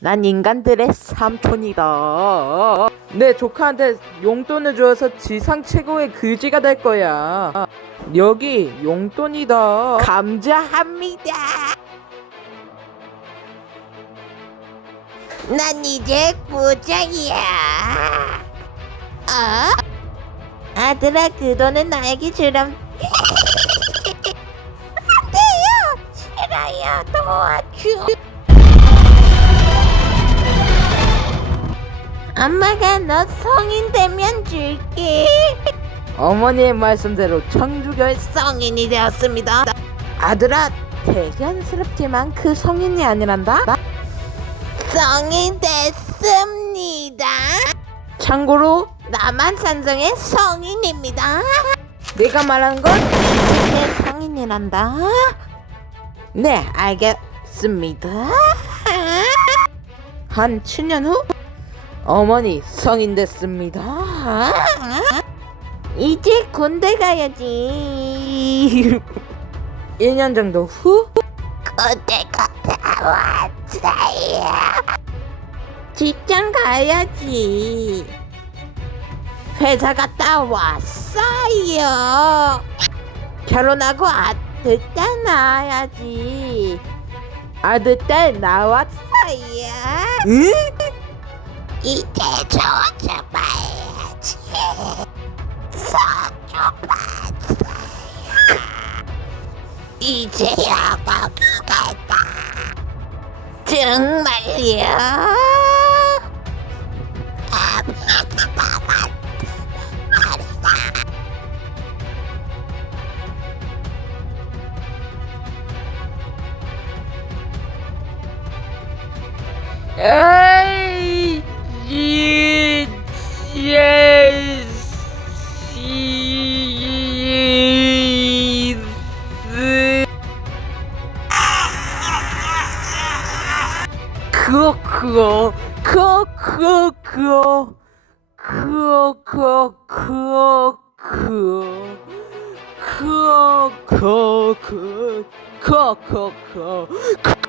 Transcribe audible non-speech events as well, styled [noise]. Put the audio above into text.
난 인간들의 삼촌이다. 내 조카한테 용돈을 주어서 지상 최고의 그지가 될 거야. 여기 용돈이다. 감사합니다. 난 이제 부장이야. 어? 아들아, 그 돈은 나에게 주렴. [laughs] 안 돼요! 싫어요, 도와줘. 엄마가 너 성인 되면 줄게. 어머니의 말씀대로 청주교의 성인이 되었습니다. 아들아 대견스럽지만 그 성인이 아니란다. 성인 됐습니다. 참고로 남한산성의 성인입니다. 내가 말한 건 20대 성인이란다. 네, 알겠습니다. 한 7년 후 어머니 성인 됐습니다. 이제 군대 가야지. 1년 정도 후 군대 갔다 왔어요. 직장 가야지. 회사 갔다 왔어요. 결혼하고 아들 딸 낳아야지. 아들 딸 나왔어. 아야. 응? 이제 좋은 말해야지 성주반사 이제야 넘어간다 정말요? 아무도 말안 말이다 으아! Yes. Coco, coco, coco, coco, coco, coco, coco, coco.